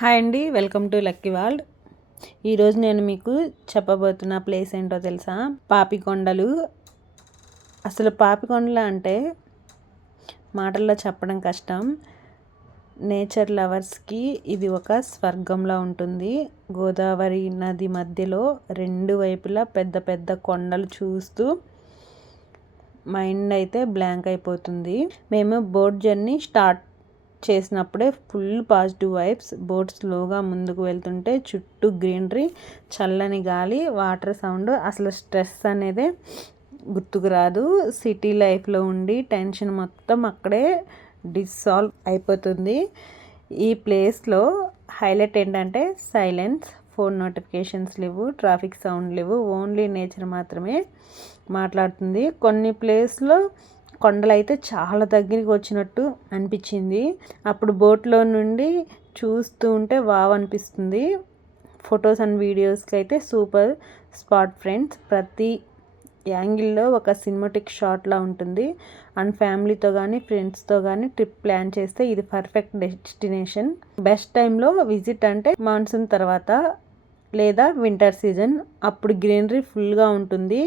Hi అండి, welcome to lucky world. ఈరోజు నేను మీకు చెప్పబోతున్న ప్లేస్ ఏంటో తెలుసా? పాపికొండలు. అసలు పాపికొండలు అంటే మాటల్లో చెప్పడం కష్టం. నేచర్ లవర్స్కి ఇది ఒక స్వర్గంలా ఉంటుంది. గోదావరి నది మధ్యలో రెండు వైపులా పెద్ద పెద్ద కొండలు చూస్తూ మైండ్ అయితే బ్లాంక్ అయిపోతుంది. మేము బోట్ జర్నీ స్టార్ట్ చేసినప్పుడే ఫుల్ పాజిటివ్ వైబ్స్. బోట్ స్లోగా ముందుకు వెళ్తుంటే చుట్టూ గ్రీనరీ, చల్లని గాలి, వాటర్ సౌండ్. అసలు స్ట్రెస్ అనేది గుర్తుకు రాదు. సిటీ లైఫ్లో ఉండి టెన్షన్ మొత్తం అక్కడే డిసాల్వ్ అయిపోతుంది. ఈ ప్లేస్లో హైలైట్ ఏంటంటే సైలెన్స్. ఫోన్ నోటిఫికేషన్స్ లేవు, ట్రాఫిక్ సౌండ్ లేవు, ఓన్లీ నేచర్ మాత్రమే మాట్లాడుతుంది. కొన్ని ప్లేస్లో కొండలు అయితే చాలా దగ్గరికి వచ్చినట్టు అనిపించింది. అప్పుడు బోట్లో నుండి చూస్తూ ఉంటే వావ్ అనిపిస్తుంది. ఫొటోస్ అండ్ వీడియోస్కి అయితే సూపర్ స్పాట్ ఫ్రెండ్స్. ప్రతి యాంగిల్లో ఒక సినిమాటిక్ షాట్లా ఉంటుంది. అండ్ ఫ్యామిలీతో కానీ ఫ్రెండ్స్తో కానీ ట్రిప్ ప్లాన్ చేస్తే ఇది పర్ఫెక్ట్ డెస్టినేషన్. బెస్ట్ టైంలో విజిట్ అంటే మాన్సూన్ తర్వాత లేదా వింటర్ సీజన్. అప్పుడు గ్రీనరీ ఫుల్గా ఉంటుంది,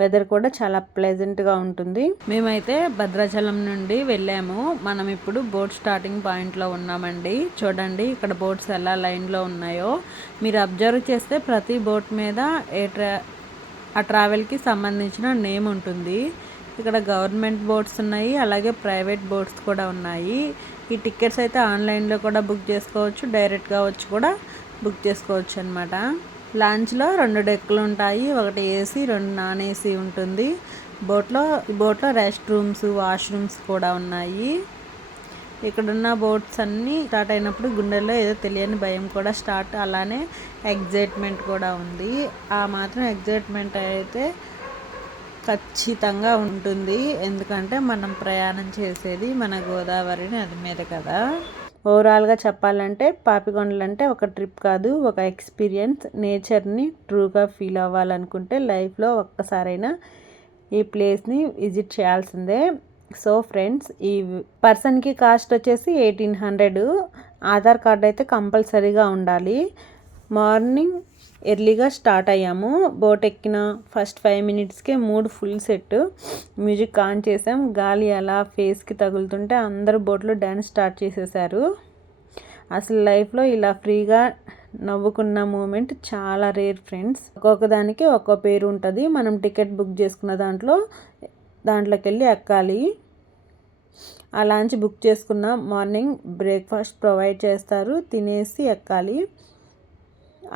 వెదర్ కూడా చాలా ప్లెజెంట్గా ఉంటుంది. మేమైతే భద్రాచలం నుండి వెళ్ళాము. మనం ఇప్పుడు బోట్ స్టార్టింగ్ పాయింట్లో ఉన్నామండి. చూడండి ఇక్కడ బోట్స్ ఎలా లైన్లో ఉన్నాయో. మీరు అబ్జర్వ్ చేస్తే ప్రతి బోట్ మీద ఆ ట్రావెల్కి సంబంధించిన నేమ్ ఉంటుంది. ఇక్కడ గవర్నమెంట్ బోట్స్ ఉన్నాయి, అలాగే ప్రైవేట్ బోట్స్ కూడా ఉన్నాయి. ఈ టికెట్స్ అయితే ఆన్లైన్లో కూడా బుక్ చేసుకోవచ్చు, డైరెక్ట్గా వచ్చి కూడా బుక్ చేసుకోవచ్చు అనమాట. లాంచ్లో 2 డెక్కులు ఉంటాయి, ఒకటి ఏసీ, 2 నాన్ ఏసీ ఉంటుంది. బోట్లో రెస్ట్ రూమ్స్, వాష్రూమ్స్ కూడా ఉన్నాయి. ఇక్కడున్న బోట్స్ అన్నీ స్టార్ట్ అయినప్పుడు గుండెల్లో ఏదో తెలియని భయం కూడా స్టార్ట్, అలానే ఎగ్జైట్మెంట్ కూడా ఉంది. ఆ మాత్రం ఎగ్జైట్మెంట్ అయితే ఖచ్చితంగా ఉంటుంది. ఎందుకంటే మనం ప్రయాణం చేసేది మన గోదావరి నది మీద కదా. ఓవరాల్గా చెప్పాలంటే పాపికొండలు అంటే ఒక ట్రిప్ కాదు, ఒక ఎక్స్పీరియన్స్. నేచర్ని ట్రూగా ఫీల్ అవ్వాలనుకుంటే లైఫ్లో ఒక్కసారైనా ఈ ప్లేస్ని విజిట్ చేయాల్సిందే. సో ఫ్రెండ్స్, ఈ పర్సన్కి కాస్ట్ వచ్చేసి 1800. ఆధార్ కార్డ్ అయితే కంపల్సరీగా ఉండాలి. మార్నింగ్ ఎర్లీగా స్టార్ట్ అయ్యాము. బోట్ ఎక్కిన ఫస్ట్ 5 మినిట్స్కే mood full set. Music on చేసాం, గాలి అలా ఫేస్కి తగులుతుంటే అందరూ బోట్లో డ్యాన్స్ స్టార్ట్ చేసేసారు. అసలు లైఫ్లో ఇలా ఫ్రీగా నవ్వుకున్న మూమెంట్ చాలా రేర్ ఫ్రెండ్స్. ఒక్కొక్క దానికి ఒక్కో పేరు ఉంటుంది. మనం టికెట్ బుక్ చేసుకున్న దాంట్లోకి వెళ్ళి ఎక్కాలి. ఆ లంచ్ బుక్ చేసుకున్న మార్నింగ్ బ్రేక్ఫాస్ట్ ప్రొవైడ్ చేస్తారు, తినేసి ఎక్కాలి.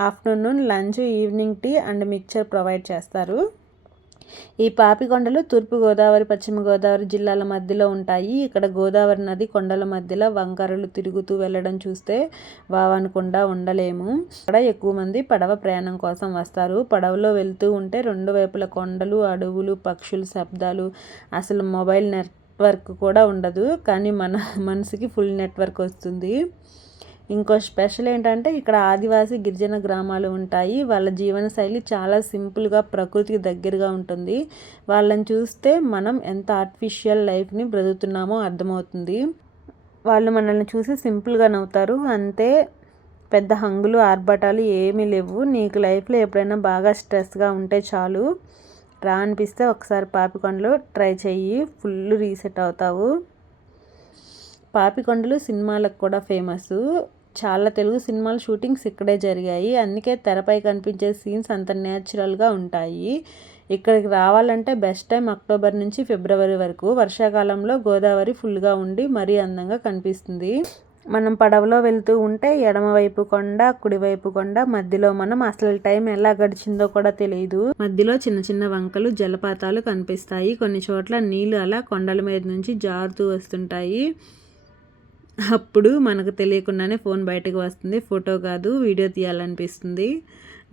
Afternoon lunch, evening tea and mixture provide చేస్తారు. ఈ పాపికొండలు తూర్పు గోదావరి, పశ్చిమ గోదావరి జిల్లాల మధ్యలో ఉంటాయి. ఇక్కడ గోదావరి నది కొండల మధ్యలో వంకరలు తిరుగుతూ వెళ్ళడం చూస్తే వావనకుండా ఉండలేము. ఇక్కడ ఎక్కువ మంది పడవ ప్రయాణం కోసం వస్తారు. పడవలో వెళ్తూ ఉంటే 2 వైపుల కొండలు, అడవులు, పక్షులు, శబ్దాలు. అసలు మొబైల్ నెట్వర్క్ కూడా ఉండదు, కానీ మన మనసుకి ఫుల్ నెట్వర్క్ వస్తుంది. ఇంకో స్పెషల్ ఏంటంటే ఇక్కడ ఆదివాసీ గిరిజన గ్రామాలు ఉంటాయి. వాళ్ళ జీవన శైలి చాలా సింపుల్గా, ప్రకృతికి దగ్గరగా ఉంటుంది. వాళ్ళని చూస్తే మనం ఎంత ఆర్టిఫిషియల్ లైఫ్ని బ్రతుకుతున్నామో అర్థమవుతుంది. వాళ్ళు మనల్ని చూసి సింపుల్గా నవ్వుతారు అంతే. పెద్ద హంగులు, ఆర్భటాలు ఏమీ లేవు. నీకు లైఫ్లో ఎప్పుడైనా బాగా స్ట్రెస్గా ఉంటే చాలు, రా అనిపిస్తే ఒకసారి పాపికొండలు ట్రై చెయ్యి, ఫుల్ రీసెట్ అవుతావు. పాపికొండలు సినిమాలకు కూడా ఫేమస్. చాలా తెలుగు సినిమాల షూటింగ్స్ ఇక్కడే జరిగాయి. అందుకే తెరపై కనిపించే సీన్స్ అంత న్యాచురల్గా ఉంటాయి. ఇక్కడికి రావాలంటే బెస్ట్ టైం అక్టోబర్ నుంచి ఫిబ్రవరి వరకు. వర్షాకాలంలో గోదావరి ఫుల్గా ఉండి మరీ అందంగా కనిపిస్తుంది. మనం పడవలో వెళ్తూ ఉంటే ఎడమవైపు కొండ, కుడివైపు కొండ, మధ్యలో మనం అసలు టైం ఎలా గడిచిందో కూడా తెలియదు. మధ్యలో చిన్న చిన్న వంకలు, జలపాతాలు కనిపిస్తాయి. కొన్ని చోట్ల నీళ్లు అలా కొండల మీద నుంచి జారుతూ వస్తుంటాయి. అప్పుడు మనకు తెలియకుండానే ఫోన్ బయటకు వస్తుంది. ఫోటో కాదు, వీడియో తీయాలనిపిస్తుంది.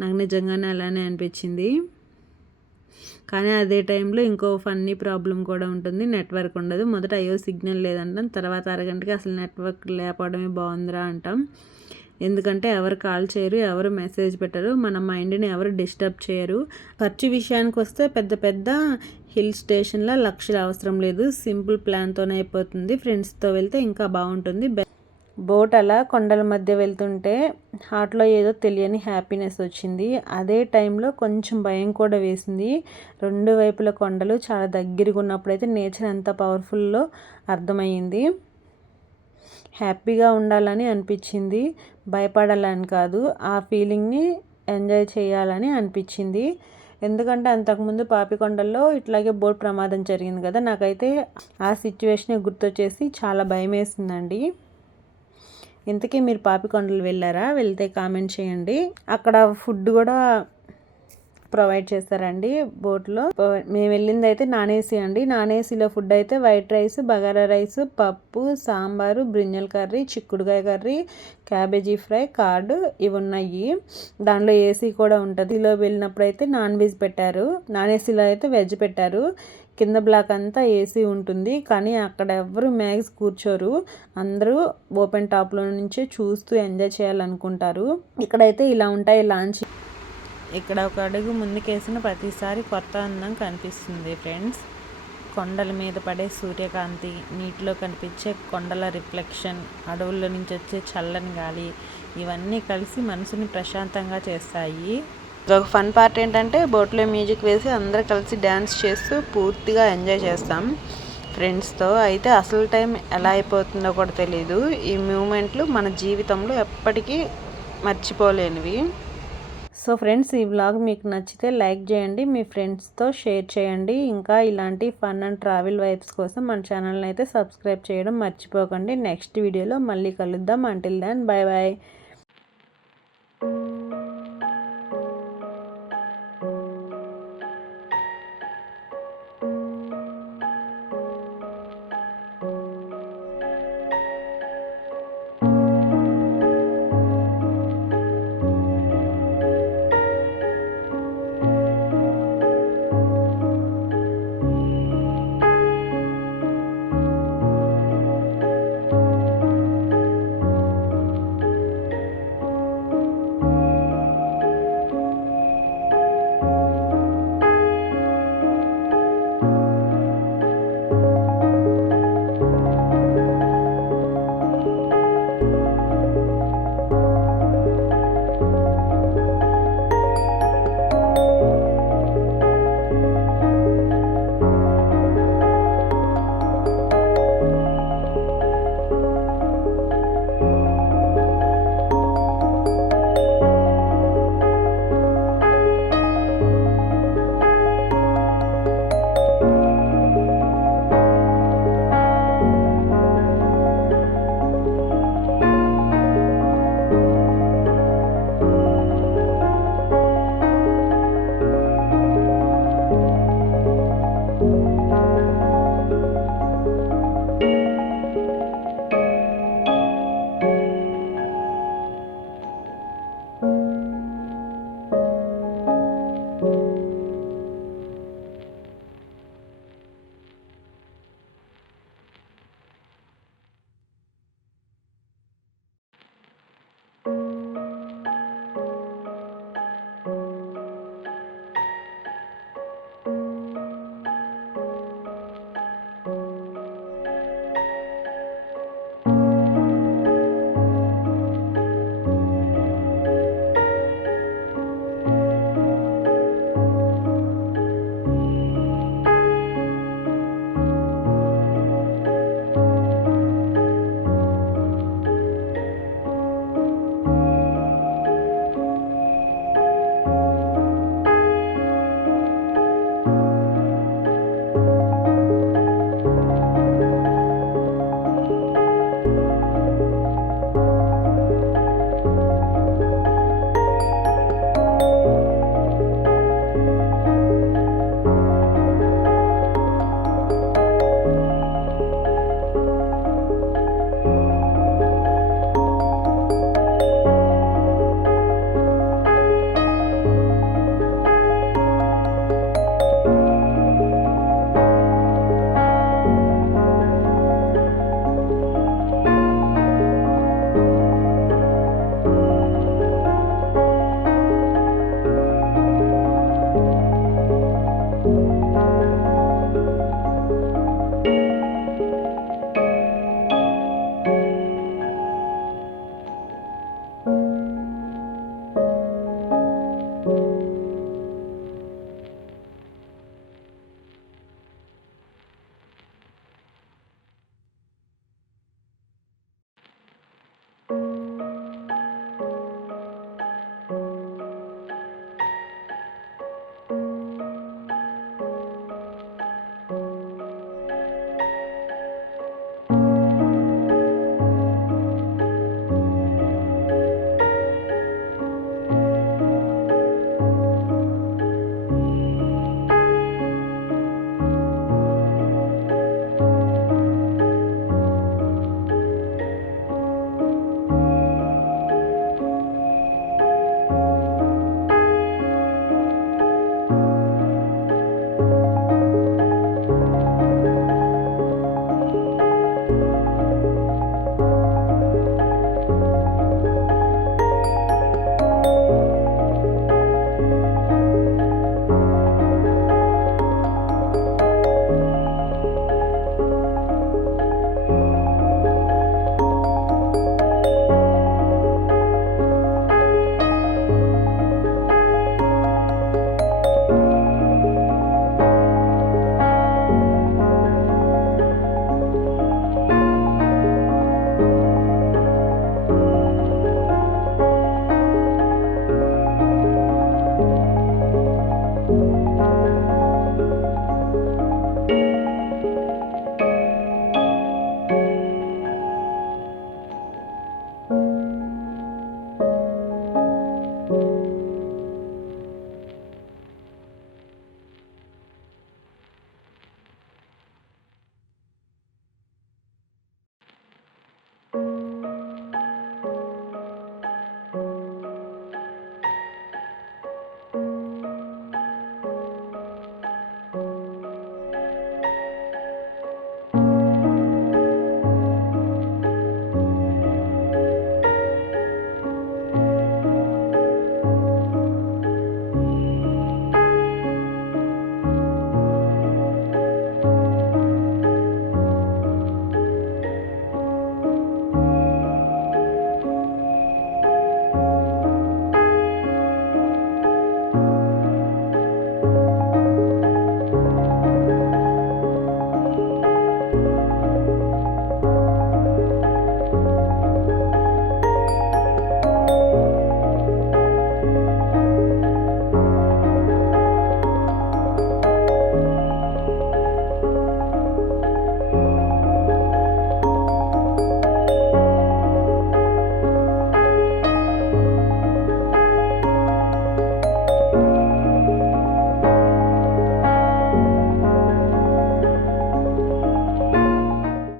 నాకు నిజంగానే అలానే అనిపించింది. కానీ అదే టైంలో ఇంకో ఫన్నీ ప్రాబ్లం కూడా ఉంటుంది, నెట్వర్క్ ఉండదు. మొదట అయ్యో సిగ్నల్ లేదంటాం, తర్వాత అరగంటకి అసలు నెట్వర్క్ లేకపోవడమే బాగుందిరా అంటాం. ఎందుకంటే ఎవరు కాల్ చేయరు, ఎవరు మెసేజ్ పెట్టరు, మన మైండ్ని ఎవరు డిస్టర్బ్ చేయరు. ఖర్చు విషయానికి వస్తే పెద్ద పెద్ద హిల్ స్టేషన్లో లక్షలు అవసరం లేదు, సింపుల్ ప్లాన్తోనే అయిపోతుంది. ఫ్రెండ్స్తో వెళ్తే ఇంకా బాగుంటుంది. బోట్ అలా కొండల మధ్య వెళ్తుంటే హార్ట్లో ఏదో తెలియని హ్యాపీనెస్ వచ్చింది. అదే టైంలో కొంచెం భయం కూడా వేసింది. రెండు వైపుల కొండలు చాలా దగ్గరగా ఉన్నప్పుడైతే నేచర్ ఎంత పవర్ఫుల్లో అర్థమయ్యింది. హ్యాపీగా ఉండాలని అనిపించింది, భయపడాలని కాదు. ఆ ఫీలింగ్ని ఎంజాయ్ చేయాలని అనిపించింది. ఎందుకంటే అంతకుముందు పాపికొండల్లో ఇట్లాగే బోట్ ప్రమాదం జరిగింది కదా, నాకైతే ఆ సిచ్యువేషనే గుర్తొచ్చేసి చాలా భయం వేసిందండి. ఇంతకీ మీరు పాపికొండలు వెళ్ళారా? వెళ్తే కామెంట్ చేయండి. అక్కడ ఫుడ్ కూడా ప్రొవైడ్ చేస్తారండి బోట్లో. మేము వెళ్ళింది అయితే నాన్ ఏసీ అండి. నాన్ ఏసీలో ఫుడ్ అయితే వైట్ రైస్, బగారా రైస్, పప్పు, సాంబారు, బ్రింజల్ కర్రీ, చిక్కుడుకాయ కర్రీ, క్యాబేజీ ఫ్రై, కార్డు ఇవి ఉన్నాయి. దానిలో ఏసీ కూడా ఉంటుంది. ఇలా వెళ్ళినప్పుడు అయితే నాన్ వెజ్ పెట్టారు, నాన్ ఏసీలో అయితే వెజ్ పెట్టారు. కింద బ్లాక్ అంతా ఏసీ ఉంటుంది, కానీ అక్కడ ఎవరు మ్యాక్స్ కూర్చోరు. అందరూ ఓపెన్ టాప్లో నుంచే చూస్తూ ఎంజాయ్ చేయాలనుకుంటారు. ఇక్కడైతే ఇలా ఉంటాయి లాంచ్. ఇక్కడ ఒక అడుగు ముందుకేసిన ప్రతిసారి కొత్త అందం కనిపిస్తుంది ఫ్రెండ్స్. కొండల మీద పడే సూర్యకాంతి, నీటిలో కనిపించే కొండల రిఫ్లెక్షన్, అడవుల్లో నుంచి వచ్చే చల్లని గాలి, ఇవన్నీ కలిసి మనసుని ప్రశాంతంగా చేస్తాయి. ఒక ఫన్ పార్ట్ ఏంటంటే బోట్లో మ్యూజిక్ వేసి అందరూ కలిసి డ్యాన్స్ చేస్తూ పూర్తిగా ఎంజాయ్ చేస్తాం ఫ్రెండ్స్తో. అయితే అసలు టైం ఎలా అయిపోతుందో కూడా తెలియదు. ఈ మూమెంట్లు మన జీవితంలో ఎప్పటికీ మర్చిపోలేనివి. సో ఫ్రెండ్స్, ఈ వ్లాగ్ మీకు నచ్చితే లైక్ చేయండి, మీ ఫ్రెండ్స్తో షేర్ చేయండి. ఇంకా ఇలాంటి ఫన్ అండ్ ట్రావెల్ వైబ్స్ కోసం మన ఛానల్ని అయితే సబ్స్క్రైబ్ చేయడం మర్చిపోకండి. నెక్స్ట్ వీడియోలో మళ్ళీ కలుద్దాం. Until then, bye bye.